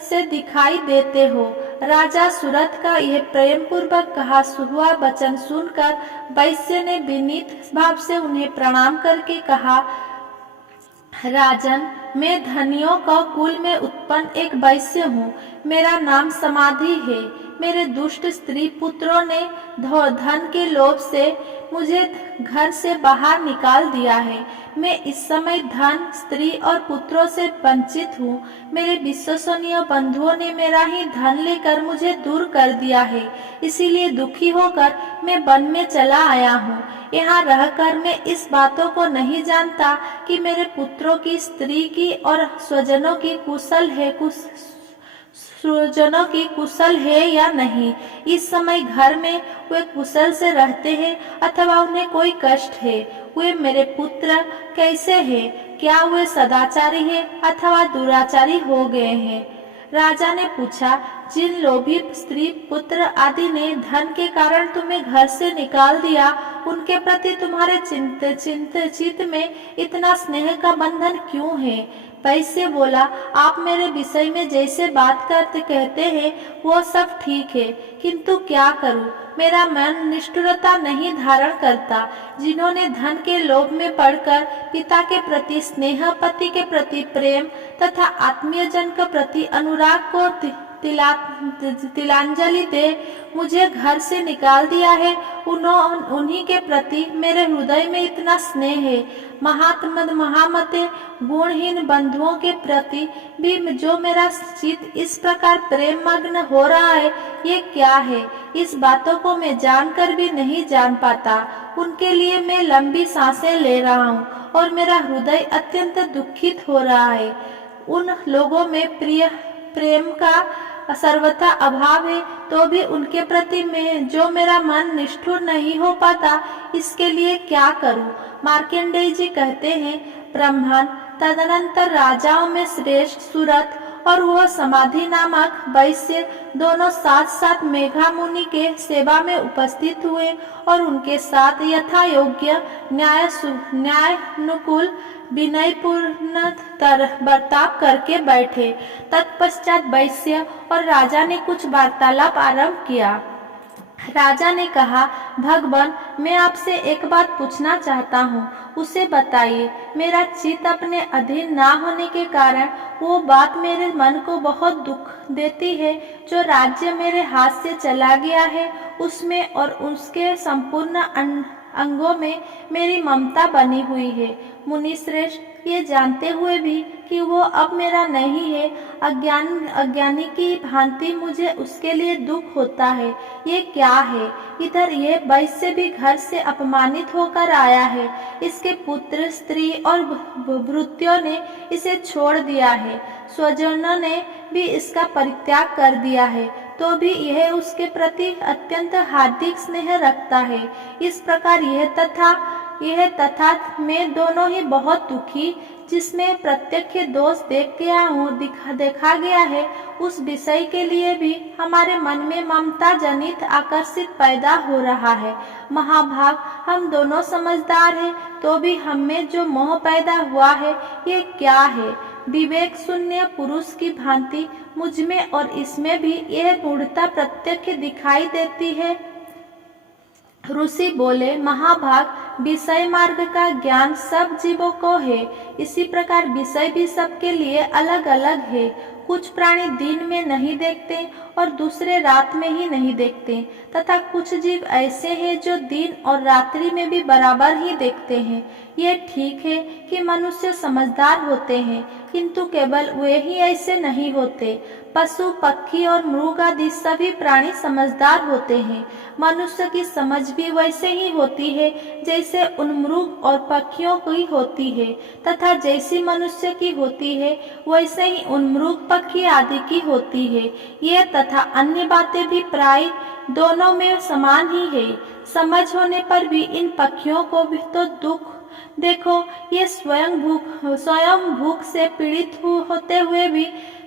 से दिखाई देते हो? राजा सूरत का यह प्रेम पूर्वक कहा हुआ वचन सुनकर वैश्य ने विनीत भाव से उन्हें प्रणाम करके कहा, राजन, मैं धनियों का कुल में उत्पन्न एक वैश्य हूँ। मेरा नाम समाधि है। मेरे दुष्ट स्त्री पुत्रों ने धन के लोभ से मुझे घर से बाहर निकाल दिया है। मैं इस समय धन, स्त्री और पुत्रों से वंचित हूँ। मेरे विश्वसनीय बंधुओं ने मेरा ही धन लेकर मुझे दूर कर दिया है, इसीलिए दुखी होकर मैं वन में चला आया हूँ। यहाँ रहकर मैं इस बातों को नहीं जानता कि मेरे पुत्रों की, स्त्री की और स्वजनों की कुशल है या नहीं। इस समय घर में वे कुशल से रहते हैं अथवा उन्हें कोई कष्ट है। वे मेरे पुत्र कैसे हैं? क्या वे सदाचारी हैं अथवा दुराचारी हो गए हैं? राजा ने पूछा, जिन लोभी स्त्री, पुत्र आदि ने धन के कारण तुम्हें घर से निकाल दिया, उनके प्रति तुम्हारे चित्त में इतना स्नेह का बंधन क्यों है? वैश्य बोला, आप मेरे विषय में जैसे बात कहते हैं वो सब ठीक है, किंतु क्या करूं? मेरा मन निष्ठुरता नहीं धारण करता। जिन्होंने धन के लोभ में पड़कर पिता के प्रति स्नेह, पति के प्रति प्रेम तथा आत्मीय जन के प्रति अनुराग को तिलांजलि दे मुझे घर से निकाल दिया है, उन्हीं के प्रति मेरे हृदय में इतना स्नेह है। महामते गुणहीन बंधुओं के प्रति भी जो मेरा चित्त इस प्रकार प्रेम मग्न हो रहा है, ये क्या है? इस बातों को मैं जानकर भी नहीं जान पाता। उनके लिए मैं लंबी सांसें ले रहा हूँ और मेरा हृदय अत्यंत दुखित हो रहा है। उन लोगों में प्रेम का सर्वथा अभाव है, तो भी उनके प्रति जो मेरा मन निष्ठुर नहीं हो पाता, इसके लिए क्या करूं? मार्कंडेय जी कहते हैं, ब्रह्मन तदनंतर राजाओं में श्रेष्ठ सूरत और वह समाधि नामक वैश्य दोनों साथ साथ मेघा मुनि के सेवा में उपस्थित हुए और उनके साथ यथा योग्य न्यायानुकूल विनयपूर्ण तरह बर्ताव करके बैठे। तत्पश्चात वैश्य और राजा ने कुछ वार्तालाप आरंभ किया। राजा ने कहा, भगवान, मैं आपसे एक बात पूछना चाहता हूँ, उसे बताइए। मेरा चित्त अपने अधीन ना होने के कारण वो बात मेरे मन को बहुत दुख देती है जो राज्य मेरे हाथ से चला गया है, उसमें और उसके संपूर्ण अंगों में मेरी ममता बनी हुई है। मुनि श्रेष्ठ, ये जानते हुए भी कि वो अब मेरा नहीं है, अज्ञानी की भांति मुझे उसके लिए दुख होता है। ये क्या है? इधर ये वैश्य भी घर से अपमानित होकर आया है, इसके पुत्र, स्त्री और भृत्यों ने इसे छोड़ दिया है, स्वजनों ने भी इसका परित्याग कर दिया है, तो भी यह उसके प्रति अत्यंत हार्दिक स्नेह रखता है। इस प्रकार यह तथा मैं दोनों ही बहुत दुखी, जिसमें प्रत्यक्ष दोष देखा गया है, उस विषय के लिए भी हमारे मन में ममता जनित आकर्षित पैदा हो रहा है। महाभाग, हम दोनों समझदार हैं, तो भी हम में जो मोह पैदा हुआ है, ये क्या है? विवेक शून्य पुरुष की भांति मुझ में और इसमें भी यह मूढ़ता प्रत्यक्ष दिखाई देती है। ऋषि बोले, महाभाग, विषय मार्ग का ज्ञान सब जीवों को है, इसी प्रकार विषय भी सबके लिए अलग अलग है। कुछ प्राणी दिन में नहीं देखते और दूसरे रात में ही नहीं देखते, तथा कुछ जीव ऐसे हैं जो दिन और रात्रि में भी बराबर ही देखते हैं। ये ठीक है कि मनुष्य समझदार होते हैं, किंतु केवल वे ही ऐसे नहीं होते। पशु, पक्षी और मृग आदि सभी प्राणी समझदार होते हैं। मनुष्य की समझ भी वैसे ही होती है जैसे उन मृग और पक्षियों की होती है, तथा जैसी मनुष्य की होती है वैसे ही उन मृग, पक्षी आदि की होती है। ये तथा अन्य बातें भी प्राय दोनों में समान ही है। समझ होने पर भी इन पक्षियों को भी तो दुख देखो, ये स्वयं भूख से पीड़ित होते हुए भी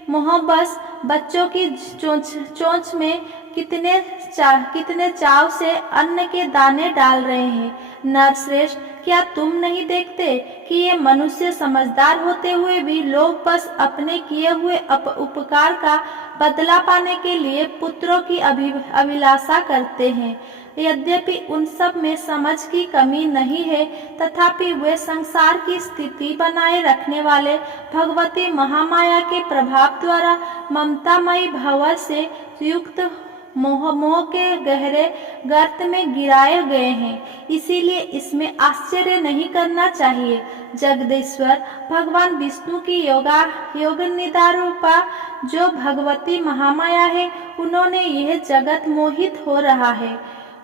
मोहबस बच्चों की चोंच में कितने चाव से अन्न के दाने डाल रहे हैं। नरश्रेष्ठ, क्या तुम नहीं देखते कि ये मनुष्य समझदार होते हुए भी लोग बस अपने किए हुए उपकार का बदला पाने के लिए पुत्रों की अभिलाषा करते हैं? यद्यपि उन सब में समझ की कमी नहीं है, तथापि वे संसार की स्थिति बनाए रखने वाले भगवती महामाया के प्रभाव द्वारा ममतामयी भंवर से युक्त मोह के गहरे गर्त में गिराए गए हैं। इसीलिए इसमें आश्चर्य नहीं करना चाहिए। जगदीश्वर भगवान विष्णु की योग निदारूपा जो भगवती महामाया है, उन्होंने यह जगत मोहित हो रहा है।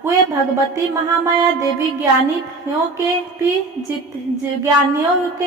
वे भगवती महामाया देवी ज्ञानियों के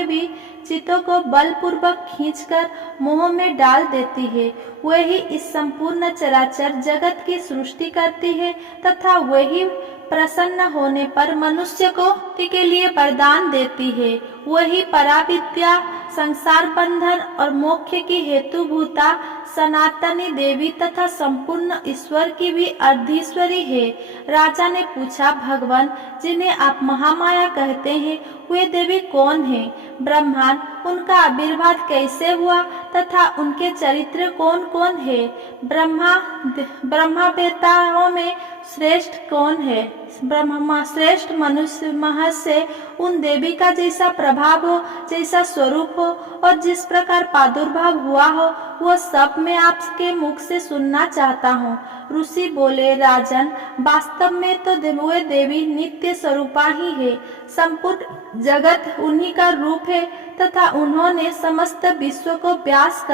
भी चित्तों को बलपूर्वक खींचकर मोह में डाल देती है। वे ही इस संपूर्ण चराचर जगत की सृष्टि करती है, तथा वही प्रसन्न होने पर मनुष्य को मुक्ति के लिए वरदान देती है। वही पराविद्या, संसार बंधन और मोक्ष की हेतुभूता सनातनी देवी तथा संपूर्ण ईश्वर की भी अर्धीश्वरी है। राजा ने पूछा, भगवान, जिन्हें आप महामाया कहते हैं, वे देवी कौन है? ब्रह्मांड, उनका आविर्भाव कैसे हुआ तथा उनके चरित्र कौन कौन है? ब्रह्मावेताओं में श्रेष्ठ कौन है? ब्रह्मा श्रेष्ठ मनुष्य महस्य उन देवी का जैसा प्रभाव हो, जैसा स्वरूप हो और जिस प्रकार प्रादुर्भाव हुआ हो, वो सब मैं आपके मुख से सुनना चाहता हूँ। ऋषि बोले, राजन, वास्तव में तो वे देवी नित्य स्वरूपा ही है। संपूर्ण जगत उन्हीं का रूप है तथा उन्होंने समस्त विश्व को व्याप्त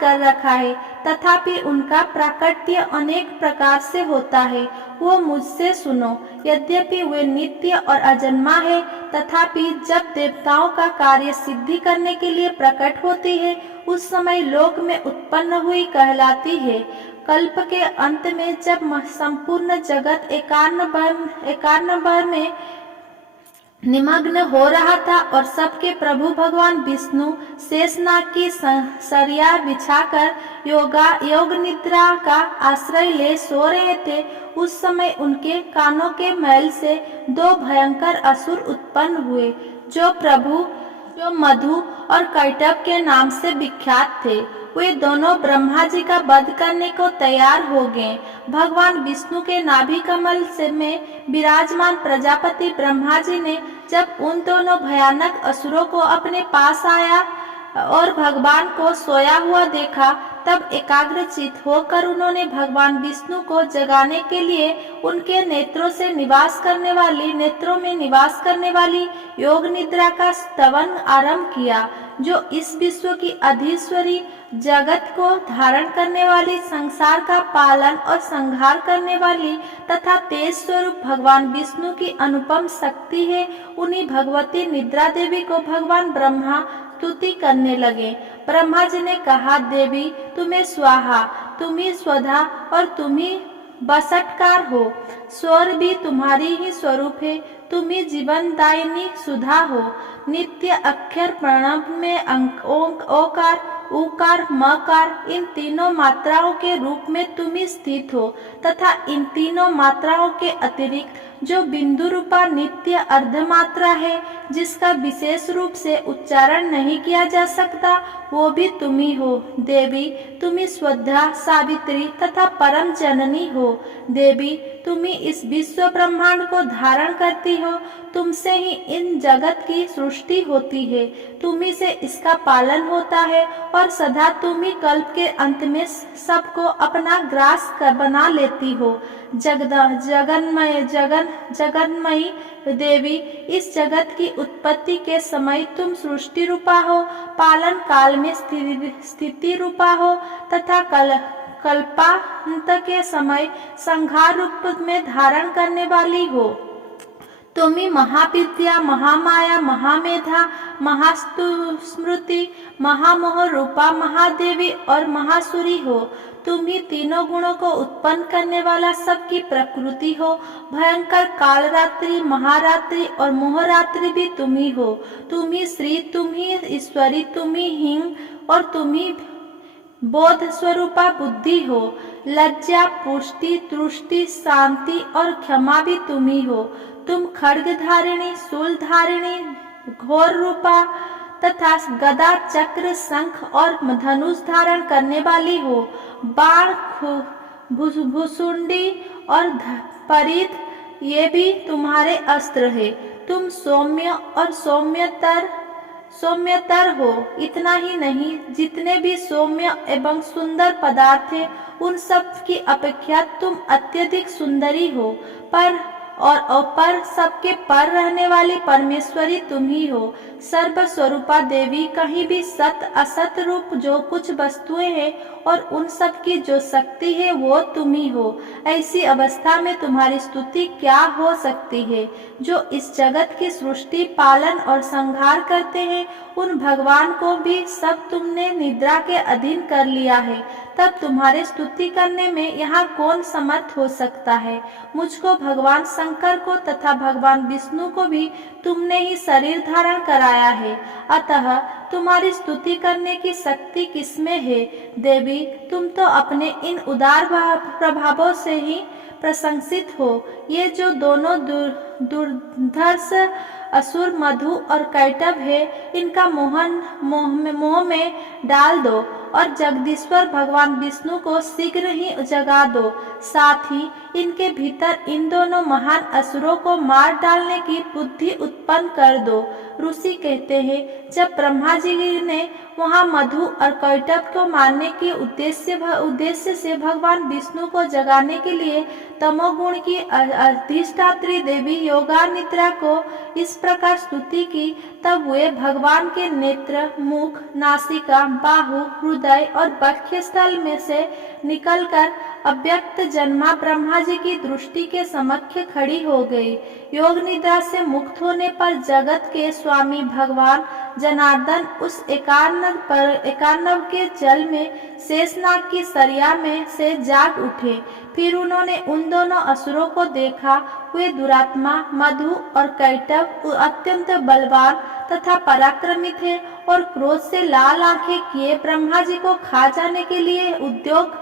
कर रखा है, तथापि उनका प्राकट्य अनेक प्रकार से होता है। वो मुझसे सुनो, यद्यपि वे नित्य और अजन्मा है, तथापि जब देवताओं का कार्य सिद्धि करने के लिए प्रकट होती है, उस समय लोक में उत्पन्न हुई कहलाती है। कल्प के अंत में जब संपूर्ण जगत एकान्नवर में निमग्न हो रहा था और सबके प्रभु भगवान विष्णु शेषनाग की सरिया बिछाकर योग निद्रा का आश्रय ले सो रहे थे, उस समय उनके कानों के मैल से दो भयंकर असुर उत्पन्न हुए। जो मधु और कैटभ के नाम से विख्यात थे, वे दोनों ब्रह्मा जी का वध करने को तैयार हो गए। भगवान विष्णु के नाभि कमल से में विराजमान प्रजापति ब्रह्मा जी ने जब उन दोनों भयानक असुरों को अपने पास आया और भगवान को सोया हुआ देखा, तब एकाग्रचित होकर उन्होंने भगवान विष्णु को जगाने के लिए उनके नेत्रों में निवास करने वाली योग निद्रा का स्तवन आरंभ किया, जो इस विश्व की अधीश्वरी, जगत को धारण करने वाली, संसार का पालन और संहार करने वाली तथा तेज स्वरूप भगवान विष्णु की अनुपम शक्ति है। उन्हीं भगवती निद्रा देवी को भगवान ब्रह्मा स्तुति करने लगे। ब्रह्मा जी ने कहा, देवी तुम्हें स्वाहा, तुम्ही स्वधा और तुम्ही बसटकार हो। स्वर भी तुम्हारी ही स्वरूप है, तुम्ही जीवन दायिनी सुधा हो। नित्य अक्षर प्रणव में ओकार, उकार, मकार इन तीनों मात्राओं के रूप में तुम्ही स्थित हो तथा इन तीनों मात्राओं के अतिरिक्त जो बिंदु रूपा नित्य अर्धमात्रा है, जिसका विशेष रूप से उच्चारण नहीं किया जा सकता, वो भी तुम्ही हो। देवी तुम्ही स्वधा, सावित्री तथा परम जननी हो। देवी तुम्ही इस विश्व ब्रह्मांड को धारण करती हो, तुमसे ही इन जगत की सृष्टि होती है, तुम्ही से इसका पालन होता है और सदा तुम्ही कल्प के अंत में सबको अपना ग्रास बना लेती हो। जगन्मयी देवी, इस जगत की उत्पत्ति के समय तुम सृष्टि रूपा हो, पालन काल में स्थिति रूपा हो तथा कल्पांत के समय संहार रूप में धारण करने वाली हो। तुम्ही महाविद्या, महामाया, महामेधा, महास्तुस्मृति, महामोह रूपा महादेवी और महासुरी हो। तुम ही तीनों गुणों को उत्पन्न करने वाला सबकी प्रकृति हो। भयंकर कालरात्रि, महारात्रि और मोहरात्रि भी तुम ही हो। तुम ही श्री, तुम ही ईश्वरी, तुम ही हिंग और तुम ही बोध स्वरूपा बुद्धि हो। लज्जा, पुष्टि, तुष्टि, शांति और क्षमा भी तुम ही हो। तुम खड्ग धारिणी, शूल धारिणी, घोर रूपा तथा गदा, चक्र, शंख और धनुष धारण करने वाली हो। बाण, भुसुंडी और परिध ये भी तुम्हारे अस्त्र है। तुम सौम्य और सौम्यतर हो। इतना ही नहीं, जितने भी सौम्य एवं सुंदर पदार्थ है, उन सब की अपेक्षा तुम अत्यधिक सुंदरी हो। पर सबके पर रहने वाली परमेश्वरी तुम ही हो। सर्व स्वरूपा देवी, कहीं भी सत असत रूप जो कुछ वस्तुएं हैं और उन सब की जो शक्ति है, वो तुम ही हो। ऐसी अवस्था में तुम्हारी स्तुति क्या हो सकती है? जो इस जगत की सृष्टि, पालन और संहार करते हैं, उन भगवान को भी सब तुमने निद्रा के अधीन कर लिया है। तब तुम्हारे स्तुति करने में यहाँ कौन समर्थ हो सकता है? मुझको, भगवान शंकर को तथा भगवान विष्णु को भी तुमने ही शरीर धारण कराया है, अतः तुम्हारी स्तुति करने की शक्ति किसमें है? देवी, तुम तो अपने इन उदार प्रभावों से ही प्रशंसित हो। ये जो दोनों दुर्धर्ष असुर मधु और कैटभ है, इनका मोह में डाल दो और जगदीश्वर भगवान विष्णु को शीघ्र ही जगा दो। साथ ही इनके भीतर इन दोनों महान असुरों को मार डालने की बुद्धि उत्पन्न कर दो। ऋषि कहते हैं, जब ब्रह्मा जी ने वहाँ मधु और कैटभ को मारने के उद्देश्य से भगवान विष्णु को जगाने के लिए तमोगुण की अधिष्ठात्री देवी योगानिद्रा को इस प्रकार स्तुति की, तब वे भगवान के नेत्र, मुख, नासिका, बाहु, हृदय और वक्षस्थल में से निकलकर अव्यक्त जन्मा ब्रह्मा जी की दृष्टि के समक्ष खड़ी हो गई। योग निद्रा से मुक्त होने पर जगत के स्वामी भगवान जनार्दन उस एकानव के जल में शेषनाग की सरिया में से जाग उठे। फिर उन्होंने उन दोनों असुरों को देखा। वे दुरात्मा मधु और कैटभ अत्यंत बलवान तथा पराक्रमी थे और क्रोध से लाल आंखें किए ब्रह्मा जी को खा जाने के लिए उद्योग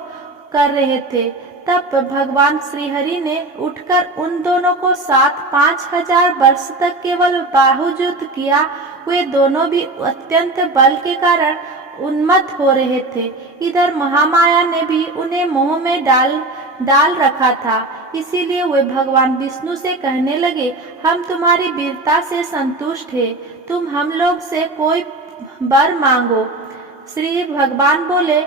कर रहे थे। तब भगवान श्रीहरि ने उठकर उन दोनों को साथ 5000 वर्ष तक केवल बाहुयुद्ध किया। वे दोनों भी अत्यंत बल के कारण उन्मत्त हो रहे थे। इधर महामाया ने भी उन्हें मोह में डाल रखा था। इसीलिए वे भगवान विष्णु से कहने लगे, हम तुम्हारी वीरता से संतुष्ट हैं, तुम हम लोग से कोई वर मांगो। श्री भगवान बोले,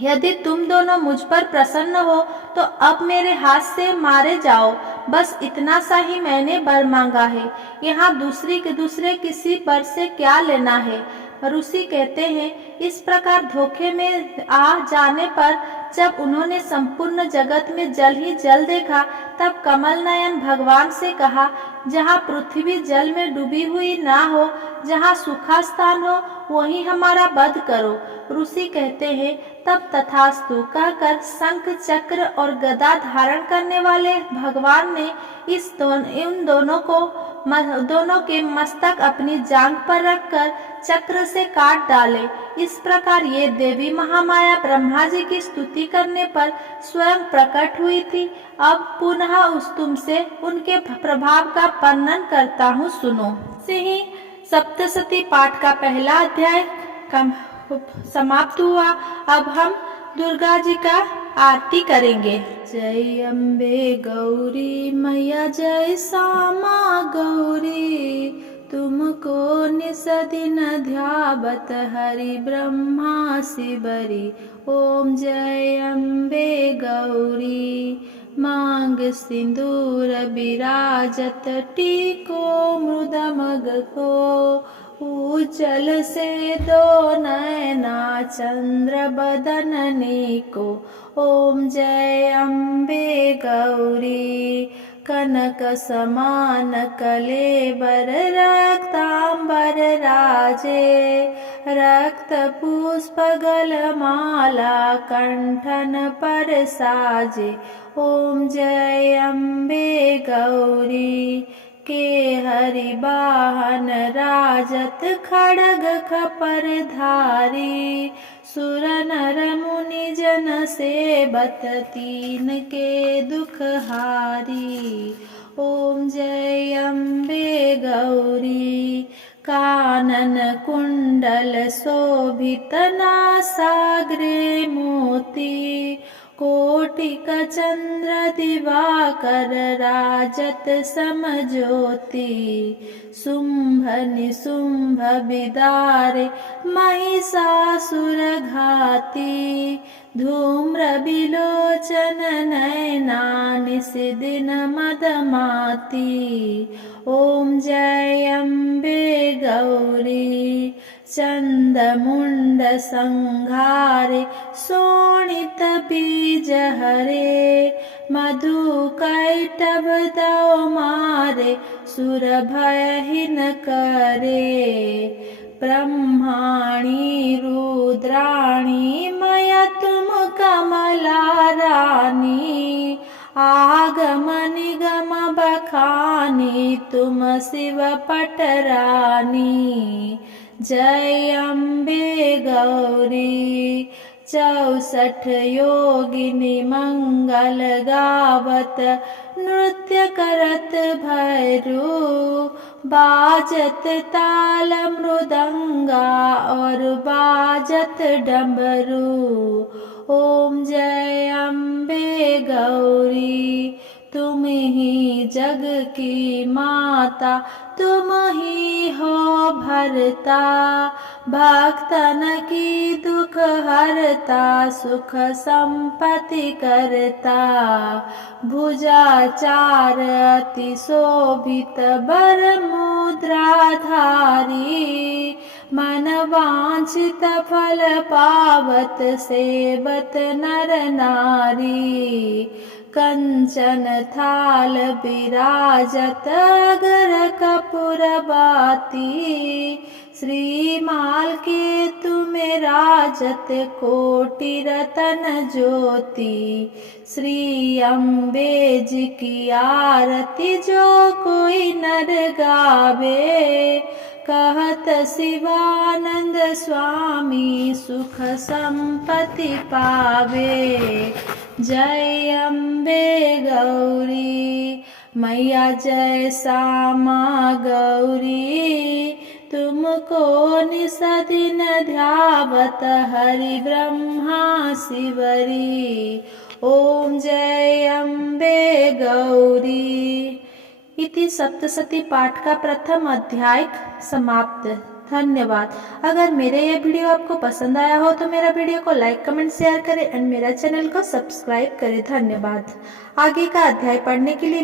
यदि तुम दोनों मुझ पर प्रसन्न हो तो अब मेरे हाथ से मारे जाओ। बस इतना सा ही मैंने वर मांगा है, यहाँ दूसरे किसी वर से क्या लेना है। ऋषि कहते हैं, इस प्रकार धोखे में आ जाने पर जब उन्होंने संपूर्ण जगत में जल ही जल देखा, तब कमल नयन भगवान से कहा, जहाँ पृथ्वी जल में डूबी हुई ना हो, जहाँ सूखा स्थान हो, वहीं हमारा वध करो। ऋषि कहते हैं, तब तथास्तु कहकर शंख चक्र और गदा धारण करने वाले भगवान ने इन दोनों के मस्तक अपनी जांघ पर रखकर चक्र से काट डाले। इस प्रकार ये देवी महामाया ब्रह्मा जी की स्तुति करने पर स्वयं प्रकट हुई थी। अब पुनः तुमसे उनके प्रभाव का वर्णन करता हूँ, सुनो। से ही सप्तशती पाठ का पहला अध्याय समाप्त हुआ। अब हम दुर्गा जी का आरती करेंगे। जय अम्बे गौरी मैया, जय श्यामा गौरी, तुमको निस दिन ध्यावत हरि ब्रह्मा शिवरी। ओम जय अम्बे गौरी, मांग सिंदूर विराजत, टीको मृदमग को, उज्जल से दो नयना चंद्र बदननी को। ओम जय अम्बे गौरी, कनक समान कलेबर रक्तांबर राजे, रक्त पुष्प गलमाला कंठन पर साजे। ओम जय अम्बे गौरी, के हरि वाहन राजत, खड़ग खपर धारी, सुर नर मुनि जन सेवत, तीन के दुख हारी। ओम जय अम्बे गौरी, कानन कुंडल शोभित, नासाग्रे मोती, कोटिक चंद्र दिवाकर राजत समज्योति। शुंभ निशुंभ विदारे महिषासुर घाती, धूम्र विलोचन नयना निशिदिन मदमाती। ओम जय अम्बे गौरी, चंद मुंड संघारे, शोणित बीज हरे, मधु कैटभ दौ मारे, सुर भयहीन करे। ब्रह्माणी रुद्राणी मय तुम कमला रानी, आगम निगम बखानी, तुम शिव पटरानी। जय अम्बे गौरी, 64 योगिनी मंगल गावत, नृत्य करत भैरू, बाजत ताल मृदंगा और बाजत डमरू। ओम जय अम्बे गौरी, तुम ही जग की माता, तुम ही हो भरता, भक्तन की दुख हरता, सुख संपत्ति करता। भुजाचार अति शोभित, बर मुद्राधारी, मन वांछित फल पावत, सेवत नर नारी। कंचन थाल विराजत, अगर कपूर बाती, श्रीमाल के तुम्हें राजत, कोटि रतन ज्योति। श्री अम्बे जी की आरती जो कोई नर गावे, कहत शिवानंद स्वामी सुख संपत्ति पावे। जय अम्बे गौरी मैया, जय श्यामा गौरी, तुमको निस दिन ध्यावत हरि ब्रह्मा शिवरी। ओम जय अम्बे गौरी। इति सप्तशती पाठ का प्रथम अध्याय समाप्त। धन्यवाद। अगर मेरे ये वीडियो आपको पसंद आया हो तो मेरा वीडियो को लाइक कमेंट शेयर करें एंड मेरा चैनल को सब्सक्राइब करें। धन्यवाद। आगे का अध्याय पढ़ने के लिए